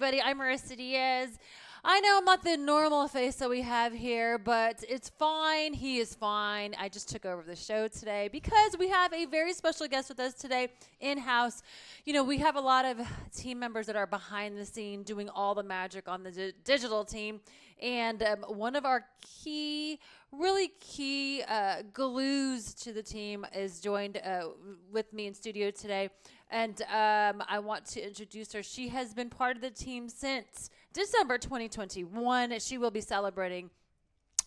everybody. I'm Marissa Diaz. I know I'm not the normal face that we have here, but it's fine. He is fine. I just took over the show today because we have a very special guest with us today in-house. You know, we have a lot of team members that are behind the scene doing all the magic on the digital team. And one of our really key glues to the team is joined with me in studio today. And I want to introduce her. She has been part of the team since December 2021. She will be celebrating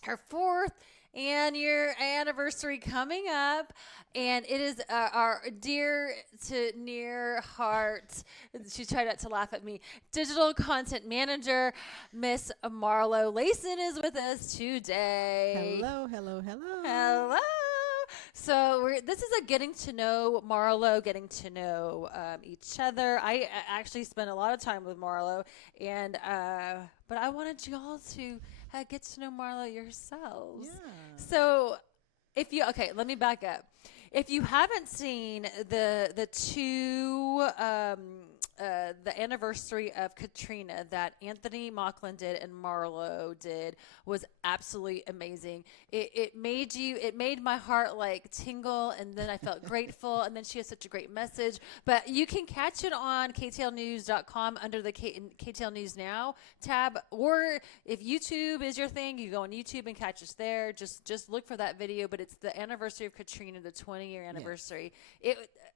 her 4th year anniversary coming up, and it is our dear to near heart. She tried not to laugh at me. Digital content manager, Miss Marlo Lacen is with us today. Hello, hello, hello. Hello. So this is a getting to know Marlo, getting to know each other. I actually spent a lot of time with Marlo, and but I wanted you all to get to know Marlo yourselves. Yeah. So let me back up. If you haven't seen the two the anniversary of Katrina that Anthony Mocklin did and Marlo did was absolutely amazing. It made my heart like tingle, and then I felt grateful, and then she has such a great message. But you can catch it on KTALnews.com under the KTAL News Now tab, or if YouTube is your thing, you go on YouTube and catch us there. Just look for that video, but it's the anniversary of Katrina, the 20-year anniversary. Yeah.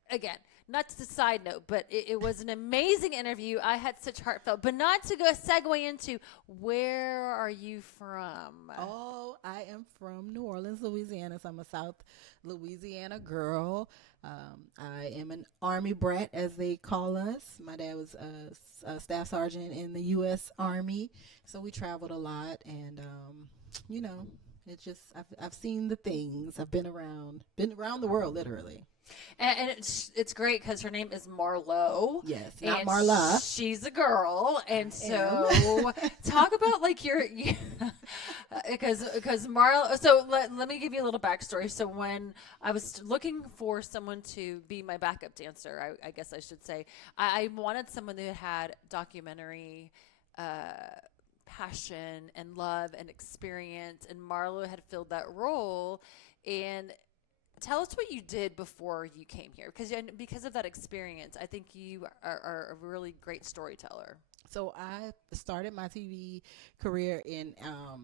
Again, not to side note, but it was an amazing interview. I had such heartfelt, but not to go segue into where are you from? Oh, I am from New Orleans, Louisiana. So I'm a South Louisiana girl. I am an Army brat, as they call us. My dad was a staff sergeant in the U.S. Army, so we traveled a lot, and it just I've seen the things. I've been around the world, literally. And it's great because her name is Marlo. Yes, not and Marla. She's a girl, and so talk about like because Marlo. So let me give you a little backstory. So when I was looking for someone to be my backup dancer, I guess I should say, I wanted someone that had documentary passion and love and experience, and Marlo had filled that role. And tell us what you did before you came here, because of that experience, I think you are a really great storyteller. So I started my TV career in, I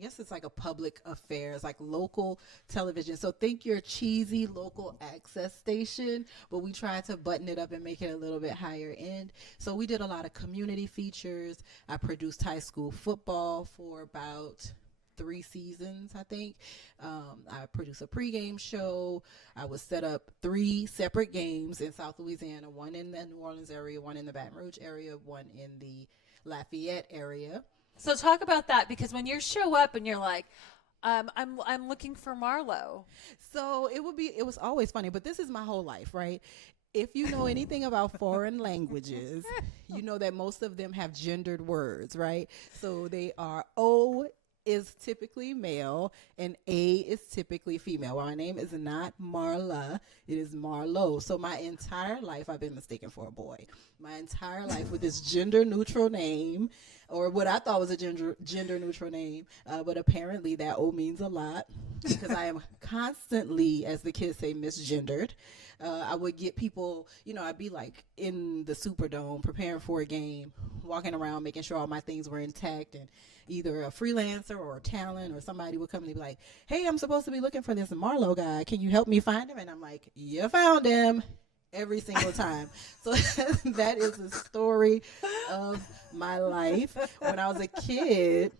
guess it's like a public affairs, like local television. So think your cheesy local access station, but we tried to button it up and make it a little bit higher end. So we did a lot of community features. I produced high school football for about 3 seasons, I think. I produced a pregame show. I would set up 3 separate games in South Louisiana, one in the New Orleans area, one in the Baton Rouge area, one in the Lafayette area. So talk about that, because when you show up and you're like, I'm looking for Marlo. So it was always funny, but this is my whole life, right? If you know anything about foreign languages, you know that most of them have gendered words, right? So they are is typically male and A is typically female. Well, my name is not Marla, it is Marlo. So my entire life I've been mistaken for a boy. My entire life with this gender neutral name, or what I thought was a gender neutral name, but apparently that O means a lot, because I am constantly, as the kids say, misgendered. I would get people, I'd be like in the Superdome preparing for a game, walking around making sure all my things were intact, and either a freelancer or a talent or somebody would come and be like, hey, I'm supposed to be looking for this Marlo guy. Can you help me find him? And I'm like, you found him, every single time. So that is the story of my life. When I was a kid,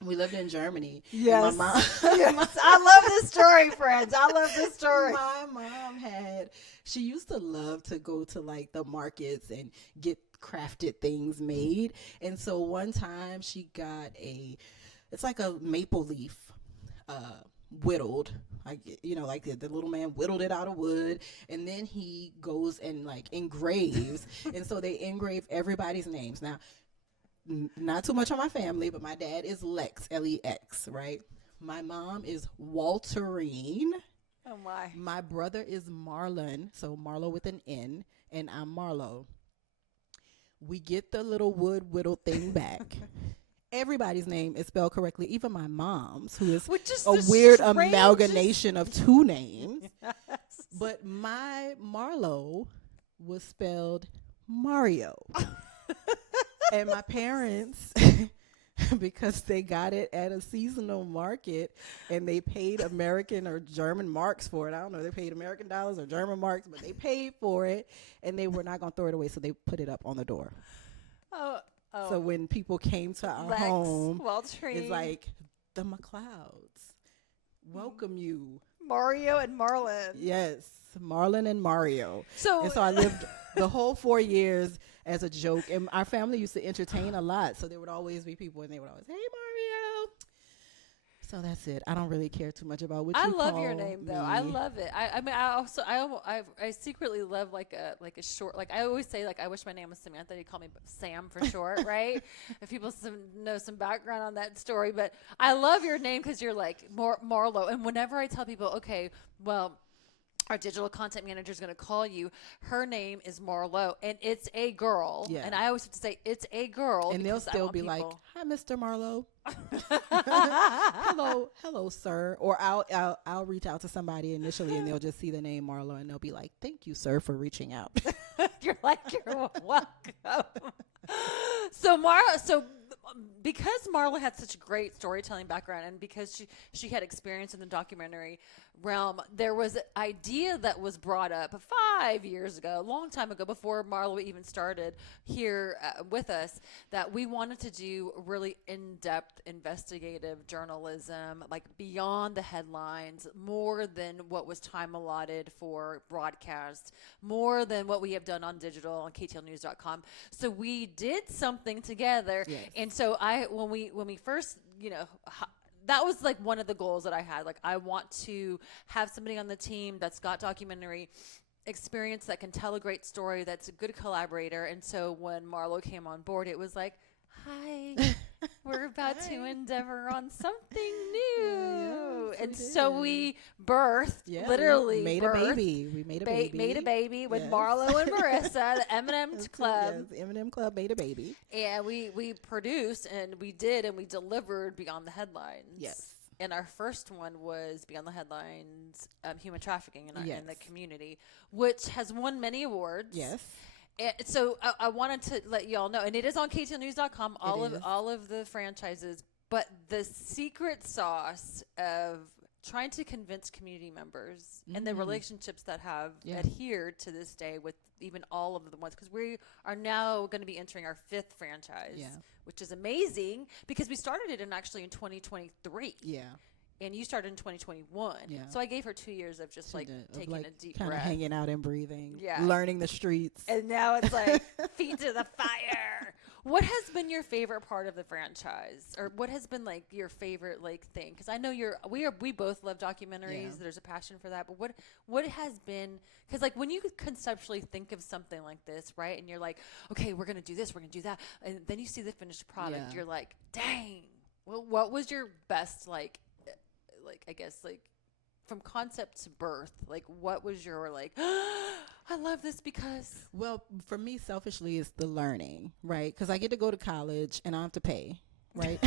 we lived in Germany. Yes. My mom, yes. I love this story, friends. I love this story. My mom she used to love to go to like the markets and get crafted things made. And so one time she got it's like a maple leaf, whittled, like, like the little man whittled it out of wood, and then he goes and like engraves. And so they engrave everybody's names. Now, not too much on my family, but my dad is Lex, Lex, right? My mom is Walterine. Oh my. My brother is Marlon, so Marlo with an N, and I'm Marlo. We get the little wood whittled thing back. Everybody's name is spelled correctly, even my mom's, who is Which is a the weird strangest- amalgamation of two names. Yes. But my Marlo was spelled Mario. And my parents, because they got it at a seasonal market and they paid American or German marks for it. I don't know, they paid American dollars or German marks, but they paid for it and they were not going to throw it away. So they put it up on the door. Oh. So when people came to our Lex, home, well-trained. it's like, the McLeods welcome you. Mario and Marlon. Yes, Marlon and Mario. So, And so I lived the whole 4 years as a joke. And our family used to entertain a lot. So there would always be people and they would always, hey, Mario. So that's it. I don't really care too much about what you call I love your name though. I me. love it. I mean, I secretly love like a short. Like I always say, like I wish my name was Samantha. They call me Sam for short, right? If people know some background on that story, but I love your name because you're like Marlo. And whenever I tell people, okay, well, our digital content manager is going to call you. Her name is Marlo, and it's a girl. Yeah. And I always have to say it's a girl, And they'll because I still want be like, people- hi, Mr. Marlo. hello, sir. Or I'll reach out to somebody initially and they'll just see the name Marlo and they'll be like, thank you, sir, for reaching out. You're like, you're welcome. So because Marla had such a great storytelling background and because she had experience in the documentary realm, there was an idea that was brought up 5 years ago, a long time ago, before Marla even started here with us, that we wanted to do really in-depth investigative journalism, like beyond the headlines, more than what was time allotted for broadcast, more than what we have done on digital on KTALnews.com. So we did something together. Yes. And so when we first, that was like one of the goals that I had. Like, I want to have somebody on the team that's got documentary experience, that can tell a great story, that's a good collaborator. And so when Marlo came on board, it was like, hi, we're about to endeavor on something new. Yes, and we so did. we birthed, Yeah, literally we made birthed, a baby. We made a baby. made a baby with Yes. Marlo and Marissa, the M&M That's it, Club. yes, the M&M Club made a baby. And we produced and we did and we delivered Beyond the Headlines. Yes. And our first one was Beyond the Headlines, human trafficking in Yes. the community, which has won many awards. Yes. And so I wanted to let you all know, and it is on KTLnews.com, It is. all of the franchises, but the secret sauce of trying to convince community members and the relationships that have Yeah. adhered to this day with even all of the ones, because we are now going to be entering our 5th franchise, Yeah. which is amazing because we started it in 2023. Yeah. And you started in 2021. Yeah. So I gave her 2 years of just like taking a deep kind of breath. hanging out and breathing. Yeah. Learning the streets. And now it's like feet to the fire. What has been your favorite part of the franchise, or what has been like your favorite like thing? Because I know we both love documentaries. Yeah. There's a passion for that. But what has been? Because like when you conceptually think of something like this, right? And you're like, okay, we're gonna do this, we're gonna do that, and then you see the finished product. Yeah. You're like, dang. Well, what was your best like I guess like from concept to birth, like what was your like I love this because Well, for me, selfishly, it's the learning, right? Because I get to go to college and I don't have to pay, right?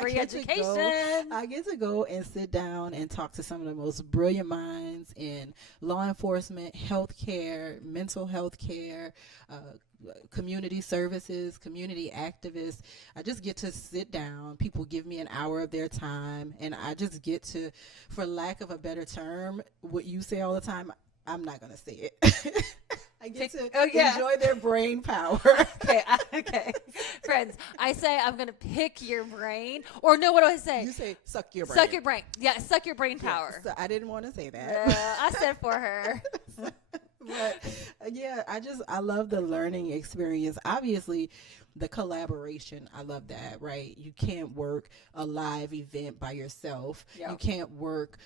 free I get to go- education. I get to go and sit down and talk to some of the most brilliant minds in law enforcement, healthcare, mental health care, community services, community activists. I just get to sit down. People give me an hour of their time, and I just get to, for lack of a better term, what you say all the time, I'm not going to say it. I get to enjoy their brain power. Okay. Friends, I say I'm going to pick your brain. Or no, what do I say? You say suck your brain. Suck your brain. Yeah, suck your brain Yeah, power. so I didn't want to say that. I said for her. But yeah, I love the learning experience. Obviously, the collaboration, I love that, right? You can't work a live event by yourself. Yeah. You can't work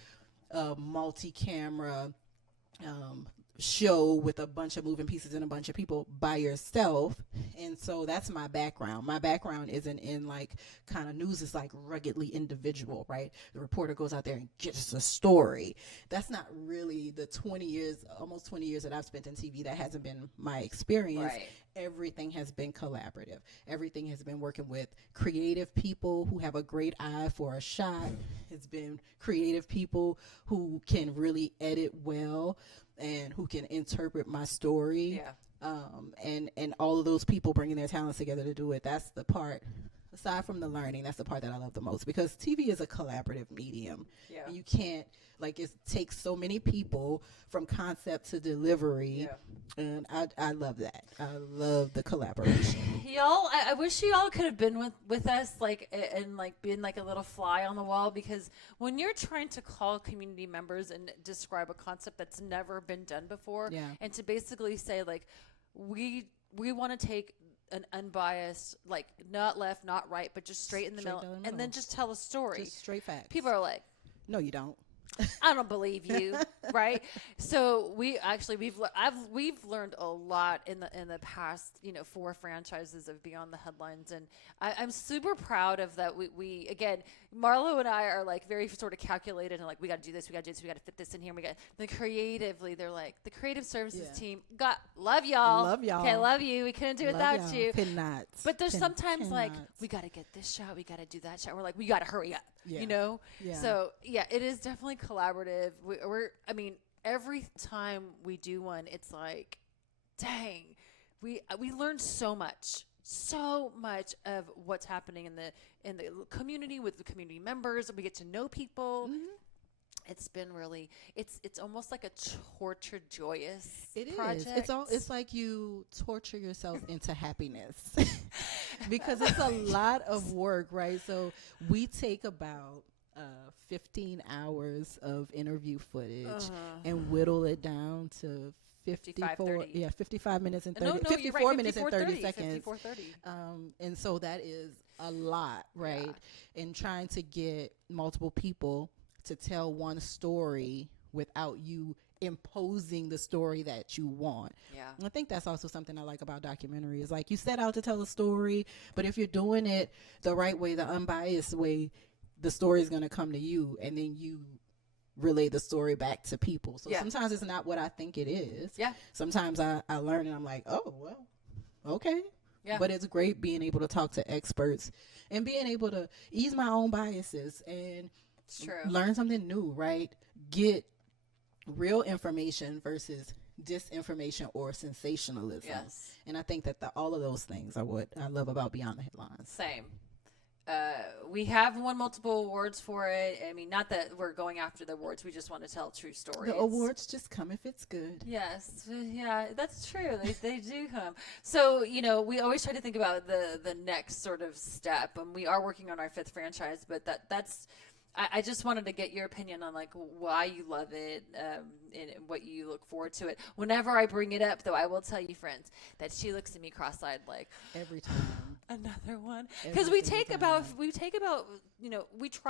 a multi-camera show with a bunch of moving pieces and a bunch of people by yourself. And so that's my background. My background isn't in like kind of news. It's like ruggedly individual, right? The reporter goes out there and gets a story. That's not really the 20 years, almost 20 years that I've spent in TV. That hasn't been my experience. Right. Everything has been collaborative. Everything has been working with creative people who have a great eye for a shot. It's been creative people who can really edit well and who can interpret my story. Yeah. And all of those people bringing their talents together to do it. That's the part, aside from the learning, that's the part that I love the most, because TV is a collaborative medium. Yeah. You can't, like, it takes so many people from concept to delivery. Yeah. And I love that. I love the collaboration. Y'all, I wish y'all could have been with us, like, and like been like a little fly on the wall, because when you're trying to call community members and describe a concept that's never been done before, Yeah. and to basically say like, we want to take an unbiased, like, not left, not right, but just straight in the middle, down the and then middle. just tell a story. Just straight facts. People are like, No, you don't. I don't believe you, right? So we've learned a lot in the past 4 franchises of Beyond the Headlines, and I'm super proud of that. We again, Marlo and I are like very sort of calculated and like, we got to do this, we got to fit this in here. We got the creatively, they're like the creative services team. Love y'all. Okay, love you. We couldn't do it without you. Cannot. But there's sometimes like, we got to get this shot, we got to do that shot. We're like, we got to hurry up. Yeah. Yeah. So yeah, it is definitely collaborative. I mean, every time we do one, it's like, dang, we learn so much of what's happening in the community with the community members. We get to know people. Mm-hmm. It's been really, it's almost like a torture joyous project. It's like you torture yourself into happiness because it's a lot of work, right? So we take about 15 hours of interview footage and whittle it down to 55 minutes and 30, 54 right, minutes and 30 seconds. 54:30. And so that is a lot, right? Yeah. And trying to get multiple people to tell one story without you imposing the story that you want. Yeah. I think that's also something I like about documentary, is like, you set out to tell a story, but if you're doing it the right way, the unbiased way, the story is going to come to you, and then you relay the story back to people. So sometimes it's not what I think it is. Yeah. Sometimes I learn and I'm like, oh, well, okay. Yeah. But it's great being able to talk to experts and being able to ease my own biases and learn something new, right? Get real information versus disinformation or sensationalism. Yes. And I think that all of those things are what I love about Beyond the Headlines. Same. We have won multiple awards for it. I mean, not that we're going after the awards. We just want to tell true stories. The awards just come if it's good. Yes. Yeah, that's true. They do come. So, we always try to think about the next sort of step. And we are working on our 5th franchise, but that's... I just wanted to get your opinion on like why you love it and what you look forward to it. Whenever I bring it up, though, I will tell you, friends, that she looks at me cross-eyed like every time. Another one, because we try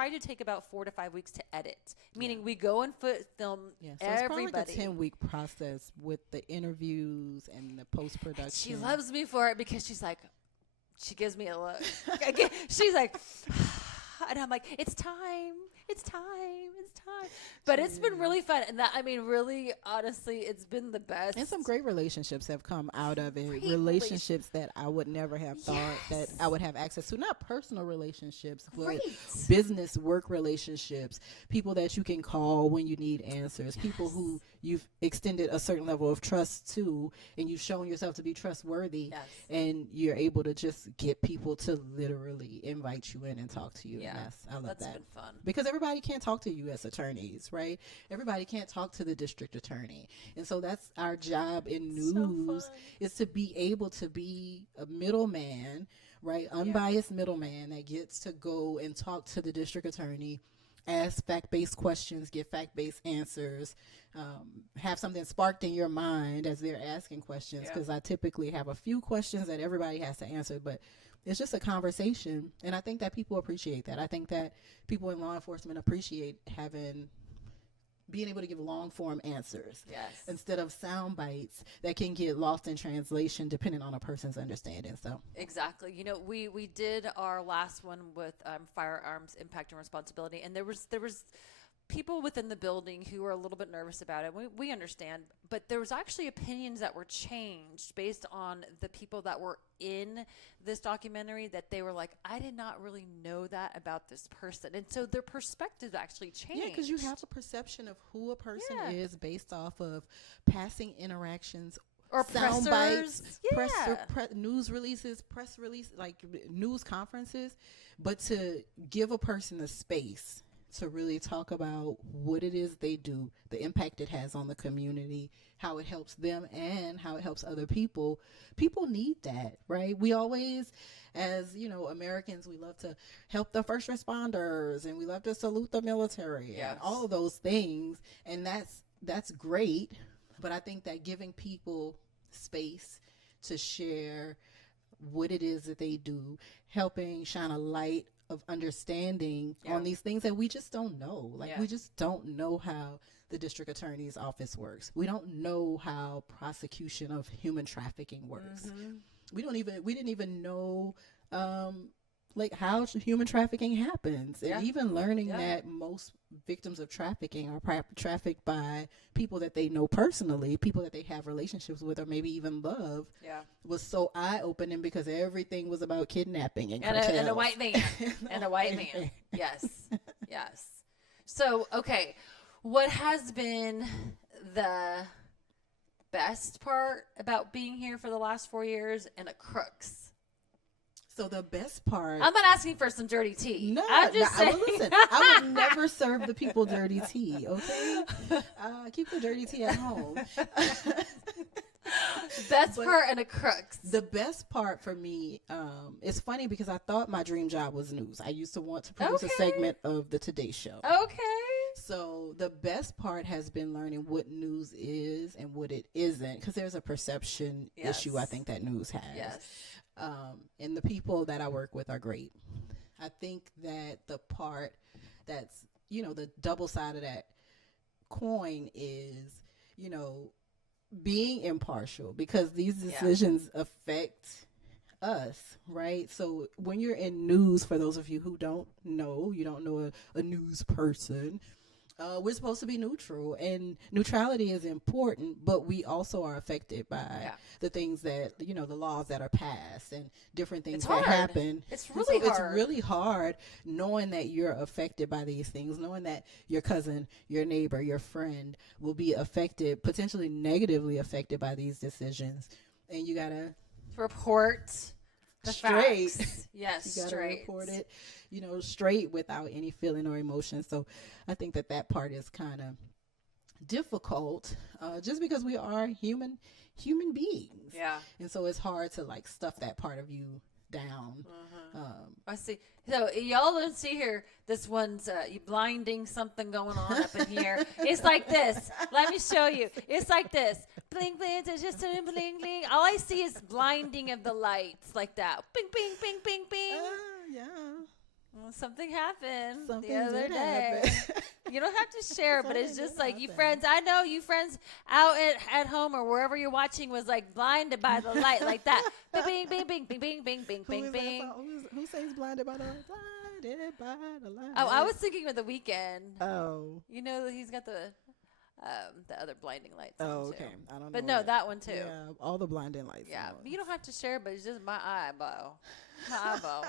to take about 4 to 5 weeks to edit. Meaning we go and film so everybody. It's probably like a 10-week process with the interviews and the post-production. She loves me for it because she's like, she gives me a look. She's like. And I'm like, it's time. But it's been really fun. And that, I mean, really, honestly, it's been the best. And some great relationships have come out of it. Relationships that I would never have thought that I would have access to. Not personal relationships, but business, work relationships. People that you can call when you need answers. People who you've extended a certain level of trust to, and you've shown yourself to be trustworthy. Yes. And you're able to just get people to literally invite you in and talk to you. Yeah. And I love that. That's been fun. Because everybody can't talk to U.S. attorneys, right? Everybody can't talk to the district attorney. And so that's our job in news, is to be able to be a middleman, right? Unbiased middleman that gets to go and talk to the district attorney, ask fact-based questions, get fact-based answers, have something sparked in your mind as they're asking questions. Because I typically have a few questions that everybody has to answer, but it's just a conversation. And I think that people appreciate that. I think that people in law enforcement appreciate having being able to give long form answers Yes. instead of sound bites that can get lost in translation depending on a person's understanding. So Exactly. You know, we did our last one with firearms impact and responsibility, and there was people within the building who were a little bit nervous about it. We understand, but there was actually opinions that were changed based on the people that were in this documentary, that they were like, I did not really know that about this person. And so their perspective actually changed. yeah, because you have a perception of who a person Yeah. is based off of passing interactions or sound bites, pressers. news releases, press release, like news conferences, but to give a person the space to really talk about what it is they do, the impact it has on the community, how it helps them and how it helps other people. People need that, right? We always, as you know, Americans, we love to help the first responders and we love to salute the military Yes. and all of those things. And that's great. But I think that giving people space to share what it is that they do, helping shine a light of understanding on these things that we just don't know. Like we just don't know how the district attorney's office works. We don't know how prosecution of human trafficking works. We didn't even know like how human trafficking happens. And even learning that most victims of trafficking are trafficked by people that they know personally, people that they have relationships with or maybe even love, was so eye-opening because everything was about kidnapping and a white man. And a white man. Yes. Yes. So, okay, what has been the best part about being here for the last 4 years and a crooks? So the best part, I'm not asking for some dirty tea. No, I'm just saying. Listen, I would never serve the people dirty tea. Okay, keep the dirty tea at home. Best part and a crux. The best part for me, it's funny because I thought my dream job was news. I used to want to produce a segment of the Today Show. Okay. So the best part has been learning what news is and what it isn't, because there's a perception issue I think that news has. Yes. And the people that I work with are great. I think that the part that's, you know, the double side of that coin is, you know, being impartial, because these decisions affect us, right? So when you're in news, for those of you who don't know, you don't know a news person, we're supposed to be neutral, and neutrality is important, but we also are affected by the things that, you know, the laws that are passed and different things that happen. It's really hard. It's really hard knowing that you're affected by these things, knowing that your cousin, your neighbor, your friend will be affected, potentially negatively affected by these decisions. And you got to report the straight. Facts. Yes, you got to straight. report it, you know, straight without any feeling or emotion. So I think that part is kind of difficult, just because we are human beings. Yeah. And so it's hard to like stuff that part of you down. I see. So y'all don't see here. This one's blinding something going on up in here. It's like this. Let me show you. It's like this. Bling bling. It's just a bling bling. All I see is blinding of the lights like that. Bing bing bing bing bing. Yeah. Well, something happened Something the other did day. happen. You don't have to share, but it's just like you happen. friends. I know you friends out at home or wherever you're watching was like blinded by the light like that. Bing bing bing bing bing bing bing bing bing. Who sings blinded by the light? Oh, I was thinking of The Weeknd. Oh. You know he's got the other blinding lights. Oh, on, okay. too. I don't know. But no, that one too. Yeah, all the blinding lights. Yeah, you don't have to share, but it's just my eyeball. My eyeball.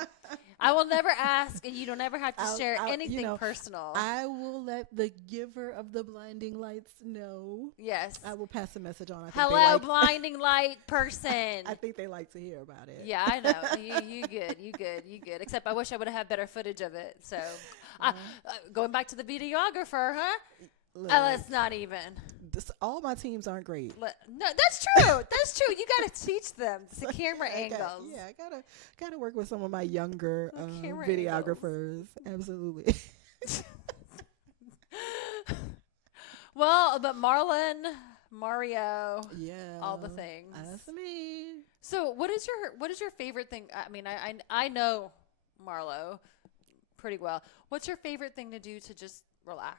I will never ask, and you don't ever have to share anything personal. I will let the giver of the blinding lights know. Yes. I will pass the message on. Hello, blinding light person. I think they like to hear about it. Yeah, I know. You good. Except I wish I would have had better footage of it. So, going back to the videographer, huh? Let's not even. All my teams aren't great. No, that's true. That's true. You got to teach them the camera angles. I gotta work with some of my younger videographers. Absolutely. Well, but Mario, all the things. That's me. So, what is your favorite thing? I mean, I know Marlo pretty well. What's your favorite thing to do to just relax?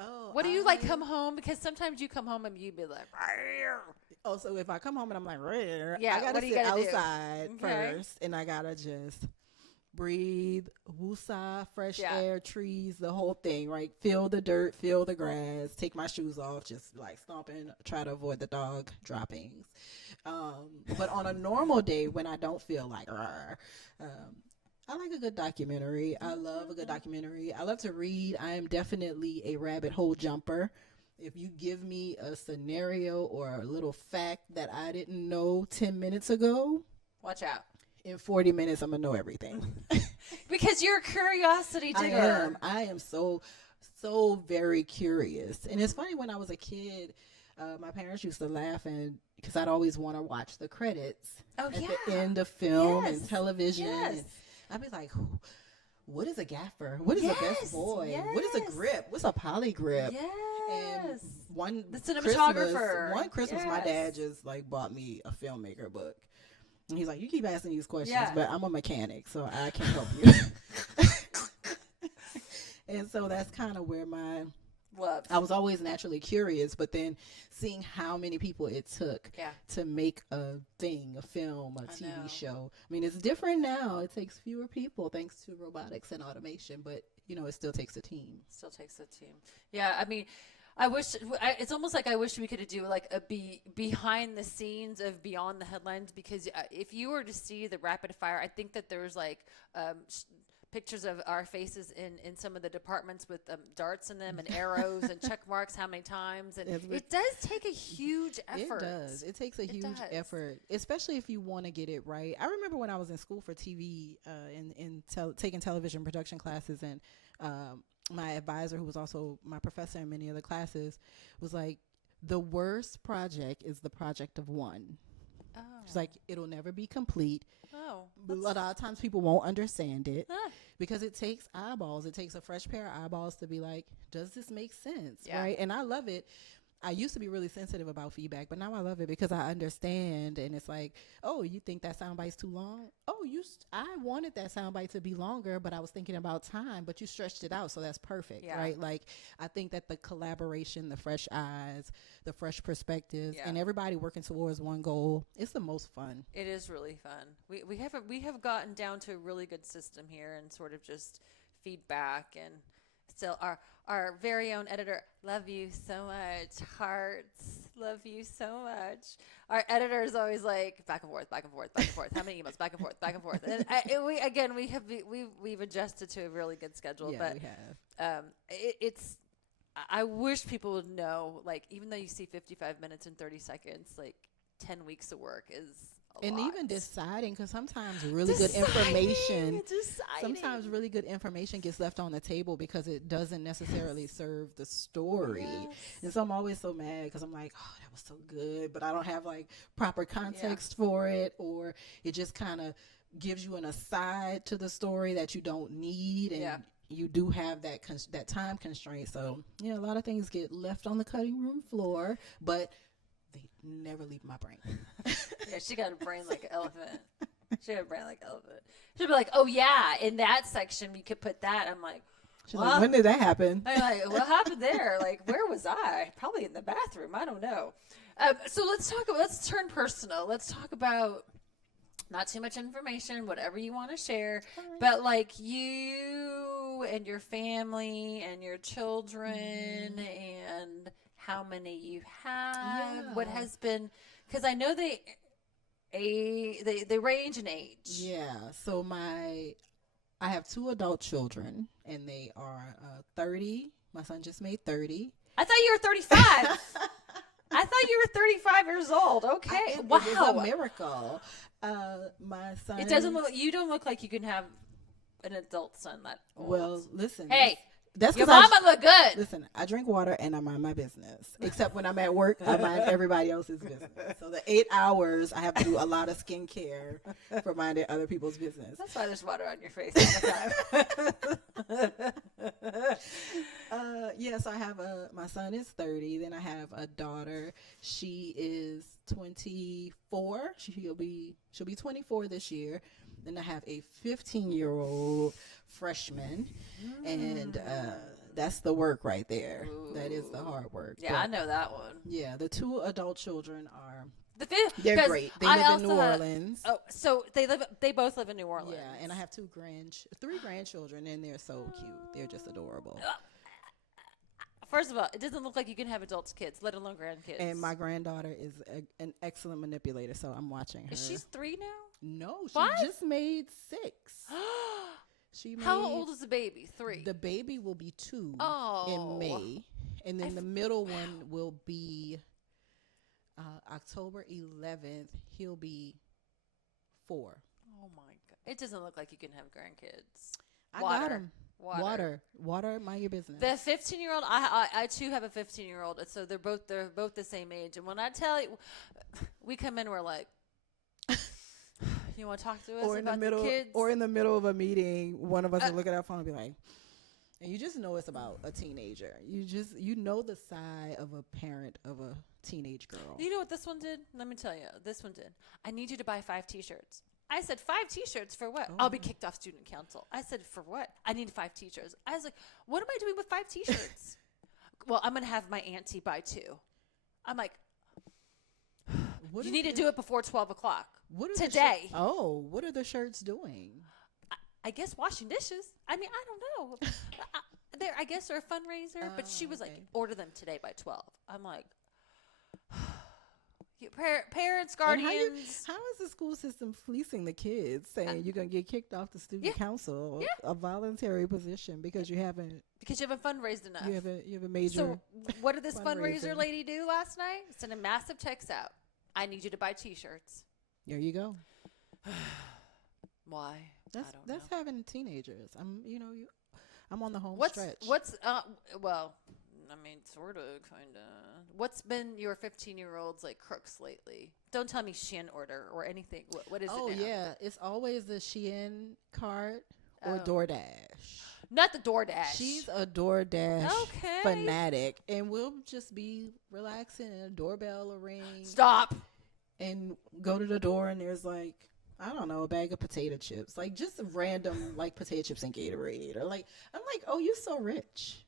Oh, What do you like come home? Because sometimes you come home and you be like, "Arr." Oh, so if I come home and I'm like, "Rrr," Yeah, I gotta what do you sit gotta do? outside Okay. first, and I gotta just breathe, woosah, fresh Yeah. air, trees, the whole thing, right? Feel the dirt, feel the grass, take my shoes off, just like stomping, try to avoid the dog droppings. But on a normal day when I don't feel like, "Rrr," um, I like a good documentary. I love a good documentary. I love to read. I am definitely a rabbit hole jumper. If you give me a scenario or a little fact that I didn't know 10 minutes ago, Watch out. in 40 minutes, I'm going to know everything. Because you're a curiosity digger. I am so very curious. And it's funny, when I was a kid, my parents used to laugh, and because I'd always want to watch the credits Oh, at yeah. the end of film Yes. and television. Yes. And I'd be like, what is a gaffer? What is a Yes. best boy? What is a Yes. grip? What's a poly grip? And Yes. one The cinematographer. Christmas, my Yes. dad just like bought me a filmmaker book. And he's like, you keep asking these questions, Yeah. but I'm a mechanic, so I can't help you. And so that's kind of where Love. I was always naturally curious, but then seeing how many people it took Yeah. to make a thing, a film, a I TV know. show. I mean, it's different now. It takes fewer people thanks to robotics and automation, but it still takes a team. Still takes a team. Yeah, I mean, it's almost like I wish we could do like a behind the scenes of Beyond the Headlines, because if you were to see the rapid fire, I think that there's like pictures of our faces in some of the departments with darts in them and arrows and check marks how many times, and it does take a huge effort. It does. It takes a huge does. effort, especially if you want to get it right. I remember when I was in school for TV, taking television production classes, and my advisor, who was also my professor in many other classes, was like, the worst project is the project of one. Oh. She's like, it'll never be complete. Oh. A lot of times people won't understand it Ah. because it takes eyeballs. It takes a fresh pair of eyeballs to be like, does this make sense? Yeah. Right? And I love it. I used to be really sensitive about feedback, but now I love it because I understand. And it's like, oh, you think that soundbite's too long? Oh, I wanted that soundbite to be longer, but I was thinking about time, but you stretched it out, so that's perfect, Yeah. right? Like, I think that the collaboration, the fresh eyes, the fresh perspectives, Yeah. and everybody working towards one goal, it's the most fun. It is really fun. We have gotten down to a really good system here, and sort of just feedback, and still our very own editor, love you so much, hearts, love you so much. Our editor is always like back and forth, back and forth, back and forth. How many emails? Back and forth, back and forth. And we've adjusted to a really good schedule, Yeah, but we have. it's. I wish people would know, like, even though you see 55 minutes and 30 seconds, like 10 weeks of work is a And lot. even deciding, because sometimes really good information, Deciding. sometimes really good information gets left on the table because it doesn't necessarily serve the story. Yes. And so I'm always so mad because I'm like, oh, that was so good, but I don't have like proper context for it, or it just kind of gives you an aside to the story that you don't need, and you do have that time constraint. So a lot of things get left on the cutting room floor, but they never leave my brain. Yeah, she got a brain like an elephant. She got a brain like an elephant. She'll be like, oh, yeah, in that section, we could put that. I'm like, She's like, when did that happen? I'm like, what happened there? Like, where was I? Probably in the bathroom. I don't know. So let's turn personal. Let's talk about not too much information, whatever you want to share, but like you and your family and your children and how many you have, what has been, because I know they range in age. Yeah. So I have 2 adult children, and they are 30. My son just made 30. I thought you were 35. I thought you were 35 years old. Okay. Wow. It was a miracle. My son. It doesn't look. You don't look like you can have an adult son that old. Well, listen. Hey. That's your mama look good. Listen, I drink water and I mind my business. Except when I'm at work, I mind everybody else's business. So the 8 hours, I have to do a lot of skincare for minding other people's business. That's why there's water on your face all the time. So I have my son is 30. Then I have a daughter. She is 24. She'll be 24 this year. Then I have a 15-year-old freshman, and That's the work right there. Ooh. That is the hard work. Yeah, I know that one. Yeah, the 2 adult children are they're great. They live in New Orleans. So they both live in New Orleans. Yeah, and I have 3 grandchildren, and they're so cute. They're just adorable. First of all, it doesn't look like you can have adults' kids, let alone grandkids. And my granddaughter is an excellent manipulator, so I'm watching her. Is she 3 now? No, she 5? just made 6. How old is the baby? 3. The baby will be 2 in May, and then the middle one will be October 11th. He'll be 4. Oh my God! It doesn't look like you can have grandkids. I got him. Water, mind your business. The 15-year-old, I too have a 15-year-old, so they're both the same age. And when I tell you, we come in, we're like, you want to talk to us about the kids? Or in the middle of a meeting, one of us will look at our phone and be like, and you just know it's about a teenager. You know the side of a parent of a teenage girl. You know what this one did? Let me tell you. This one did. I need you to buy 5 T-shirts. I said, 5 T-shirts for what? I'll be kicked off student council. I said, for what? I need 5 T-shirts. I was like, what am I doing with 5 T-shirts? Well, I'm going to have my auntie buy 2. I'm like, you need to do it before 12 o'clock today. What are the shirts doing? I guess washing dishes. I mean, I don't know. I guess they're a fundraiser, but she was like, order them today by 12. I'm like, parents, guardians. How is the school system fleecing the kids, saying you're going to get kicked off the student council, a voluntary position because you haven't fundraised enough. You have a major. So what did this fundraiser lady do last night? Send a massive text out. I need you to buy T-shirts. There you go. Why? That's having teenagers. I'm on the home stretch. Well, I mean, sort of, kind of. What's been your 15-year-old's like crooks lately? Don't tell me Shein order or anything. What is it now? Oh yeah, it's always the Shein cart or DoorDash. Not the DoorDash. She's a DoorDash fanatic, and we'll just be relaxing, and a doorbell will ring. Stop. And go to the door, and there's like, I don't know, a bag of potato chips, like just random like potato chips and Gatorade, or like I'm like, oh, you're so rich.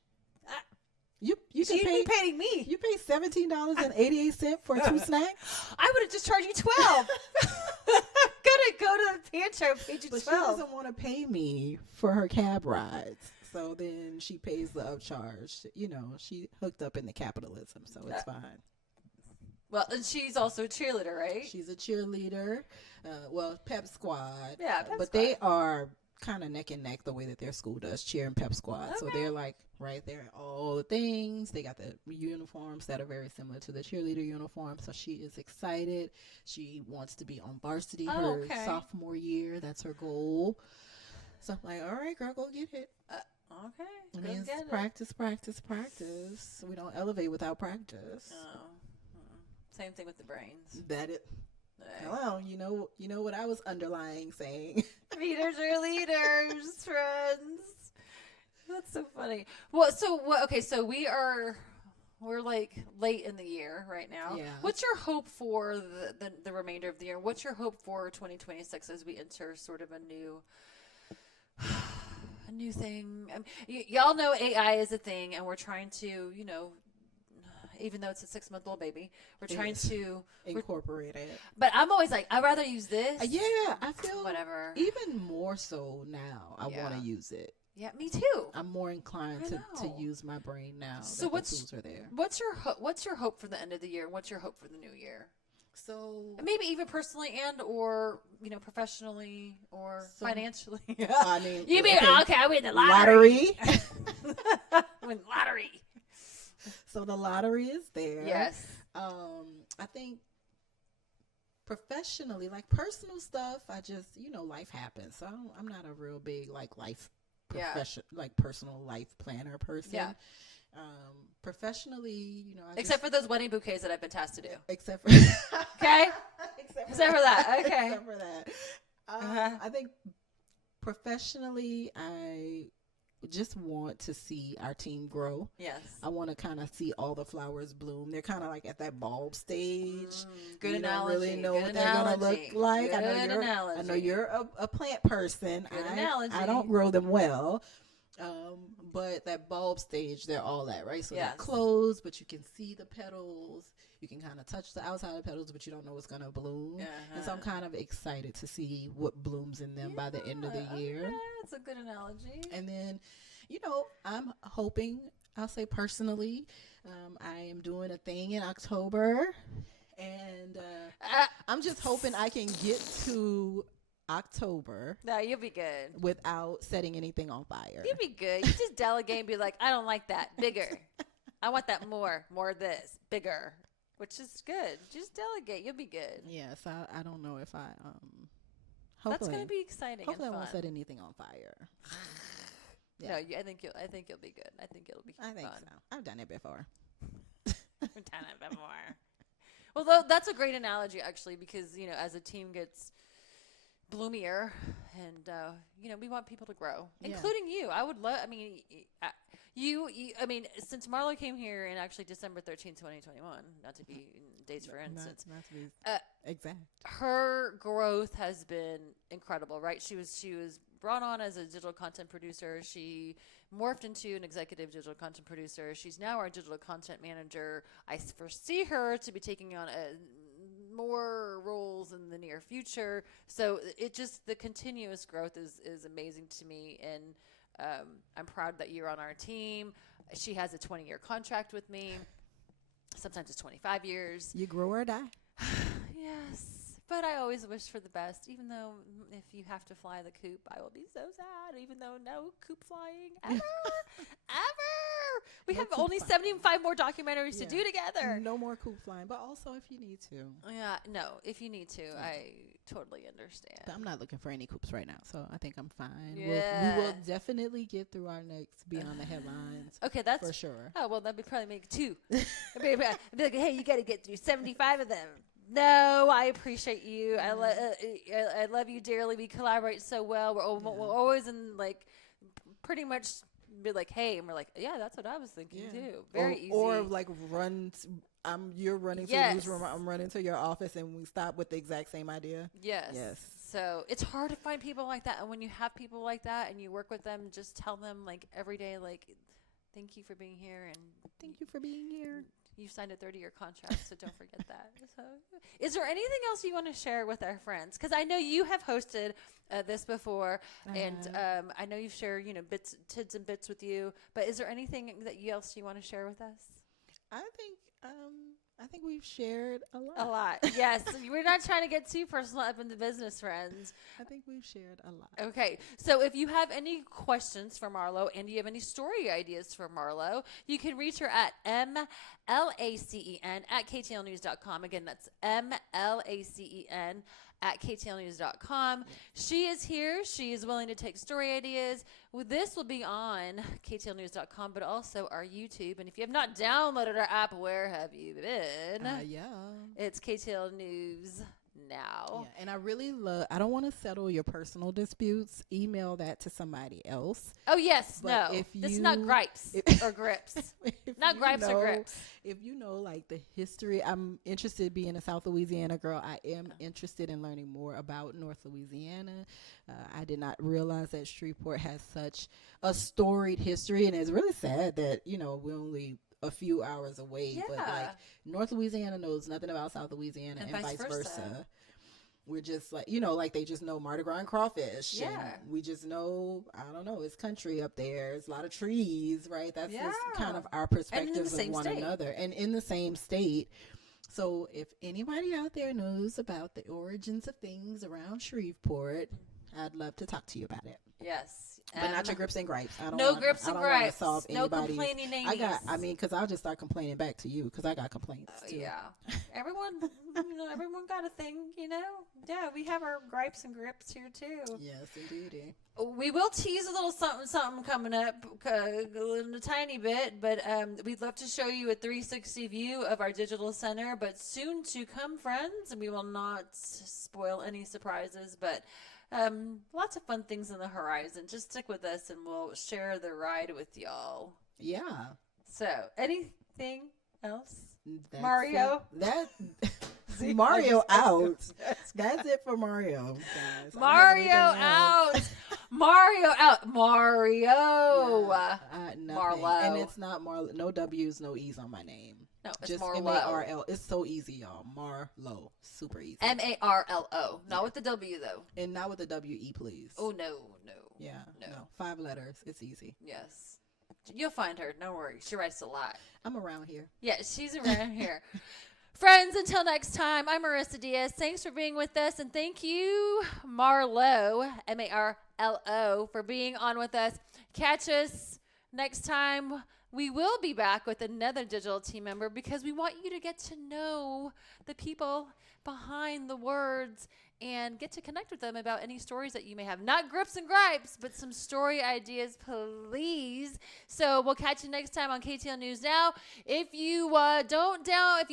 You can paying me. You pay $17.88 for 2 snacks. I would have just charged you 12. Gonna go to the pantry and pay you 12. But she doesn't want to pay me for her cab rides, so then she pays the upcharge. She hooked up in the capitalism, so it's fine. Well, and she's also a cheerleader, right? She's a cheerleader. Pep squad. Yeah, Pep but squad. They are kind of neck and neck the way that their school does cheer and pep squad. Okay. So they're like right there, all the things. They got the uniforms that are very similar to the cheerleader uniform. So she is excited. She wants to be on varsity her sophomore year. That's her goal. So I'm like, all right, girl, go get it. Okay. I mean, it's practice. We don't elevate without practice. Oh. Same thing with the brains. That it. Hello, you know what I was underlying saying. Readers are leaders, friends. That's so funny. Well, so we're like late in the year right now. Yeah. What's your hope for the remainder of the year? What's your hope for 2026 as we enter sort of a new thing? Y'all know AI is a thing, and we're trying to, even though it's a 6-month-old baby, we're trying to incorporate it. But I'm always like, I'd rather use this. Yeah, I feel whatever. Even more so now, I want to use it. Yeah, me too. I'm more inclined to use my brain now. So that the tools are there. What's your hope for the end of the year? What's your hope for the new year? So maybe even personally and or professionally or financially. I mean, you mean okay? I win the lottery. Win lottery. So the lottery is there. Yes. I think professionally, like personal stuff, I just life happens. So I'm not a real big life personal life planner person. Yeah. Professionally, except for those wedding bouquets that I've been tasked to do. Except for okay. Except for that. Okay. Except for that. I think professionally, I just want to see our team grow. Yes. I want to kind of see all the flowers bloom. They're kind of like at that bulb stage. Good you analogy. Don't really know good what analogy. they're going to look like. Good I know you're a plant person. Good analogy. I don't grow them well. But that bulb stage, they're all that, right? So they're Yes. closed, but you can see the petals. You can kind of touch the outside of the petals, but you don't know what's going to bloom. And so I'm kind of excited to see what blooms in them by the end of the year. Okay, that's a good analogy. And then, I'm hoping, I'll say personally, I am doing a thing in October. And I'm just hoping I can get to October No, you'll be good. without setting anything on fire. You'll be good. You just delegate and be like, I don't like that. Bigger. I want that more. More of this. Bigger. Which is good. Just delegate. You'll be good. Yes, I don't know if I That's hopefully going to be exciting hopefully I and won't fun. set anything on fire. No, Yeah. I think you'll be good. I think it'll be I think fun. so. I've done it before. We've done it before. Well, though, that's a great analogy, actually, because, as a team gets bloomier and, we want people to grow, Yeah. including you. I would love, since Marlo came here in actually December 13th, 2021, not to be dates for instance, Not to be exact. her growth has been incredible, right? She was brought on as a digital content producer. She morphed into an executive digital content producer. She's now our digital content manager. I foresee her to be taking on more roles in the near future. So the continuous growth is amazing to me, and I'm proud that you're on our team. She has a 20-year contract with me. Sometimes it's 25 years. You grow or die. Yes, but I always wish for the best, even though if you have to fly the coop, I will be so sad, even though no coop flying ever, ever. We No have coop only flying. 75 more documentaries to Yeah. do together. No more coop flying, but also if you need to. Yeah, no, if you need to, I totally understand. But I'm not looking for any coops right now, so I think I'm fine. Yeah. We will definitely get through our next Beyond the Headlines Okay, that's for sure. Oh, well, that'd probably make two. I'd be like, hey, you got to get through 75 of them. No, I appreciate you. I love you dearly. We collaborate so well. We're always in, pretty much be like, hey, and we're like, yeah, that's what I was thinking too. Very easy. Or like you're running to the Yes. newsroom, I'm running to your office, and we stop with the exact same idea. Yes. Yes. So it's hard to find people like that. And when you have people like that and you work with them, just tell them every day, thank you for being here. And Thank you for being here. you signed a 30-year contract, so don't forget that. So, is there anything else you want to share with our friends? Because I know you have hosted this before, and I know you've shared, tidbits and bits with you. But is there anything else you want to share with us? I think we've shared a lot. A lot, yes. We're not trying to get too personal up in the business, friends. I think we've shared a lot. Okay, so if you have any questions for Marlo and you have any story ideas for Marlo, you can reach her at MLACEN@KTALnews.com. Again, that's MLACEN@KTALnews.com. She is here. She is willing to take story ideas. Well, this will be on KTALnews.com, but also our YouTube. And if you have not downloaded our app, where have you been? Yeah. It's KTAL News now. Yeah, and I really I don't want to settle your personal disputes. Email that to somebody else. Oh, yes. But No. if This is not you- gripes or grips. If Not you gripes or know- grips. If you know the history, I'm interested being a South Louisiana girl. I am interested in learning more about North Louisiana. I did not realize that Shreveport has such a storied history, and it's really sad that we're only a few hours away. But Yeah. North Louisiana knows nothing about South Louisiana, and vice versa. We're just they just know Mardi Gras and crawfish. Yeah. And we just know, I don't know, it's country up there. It's a lot of trees, right? That's just kind of our perspectives of one another. And in the same state. So if anybody out there knows about the origins of things around Shreveport, I'd love to talk to you about it. Yes. But not your grips and gripes. I don't No want, grips I and don't want to gripes. solve No anybody's. complaining because I'll just start complaining back to you because I got complaints too. Yeah. Everyone got a thing, Yeah, we have our gripes and grips here too. Yes, indeed. We will tease a little something coming up in a tiny bit, but we'd love to show you a 360 view of our digital center, but soon to come, friends, and we will not spoil any surprises, but lots of fun things on the horizon. Just stick with us and we'll share the ride with y'all. Yeah. So, anything else? That's Mario? That See, Mario I just- out. That's it for Mario, guys. I don't have Mario anything else. out. Mario. Nothing. Marlo. And it's not Marlo. No W's, no E's on my name. No, it's just Marlo. Marl. It's so easy, y'all. Marlo. Super easy. Marlo. Not with the W, though. And not with the W-E, please. Oh, no. Yeah. No. 5 letters. It's easy. Yes. You'll find her. Don't worry. She writes a lot. I'm around here. Yeah, she's around here. Friends, until next time, I'm Marissa Diaz. Thanks for being with us. And thank you, Marlo, Marlo, for being on with us. Catch us next time. We will be back with another digital team member because we want you to get to know the people behind the words and get to connect with them about any stories that you may have. Not grips and gripes, but some story ideas, please. So we'll catch you next time on KTAL News Now. If you don't down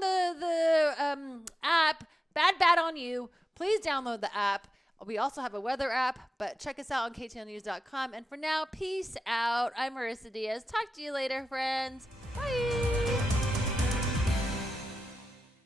the app, bad on you. Please download the app. We also have a weather app, but check us out on KTALnews.com. And for now, peace out. I'm Marissa Diaz. Talk to you later, friends. Bye.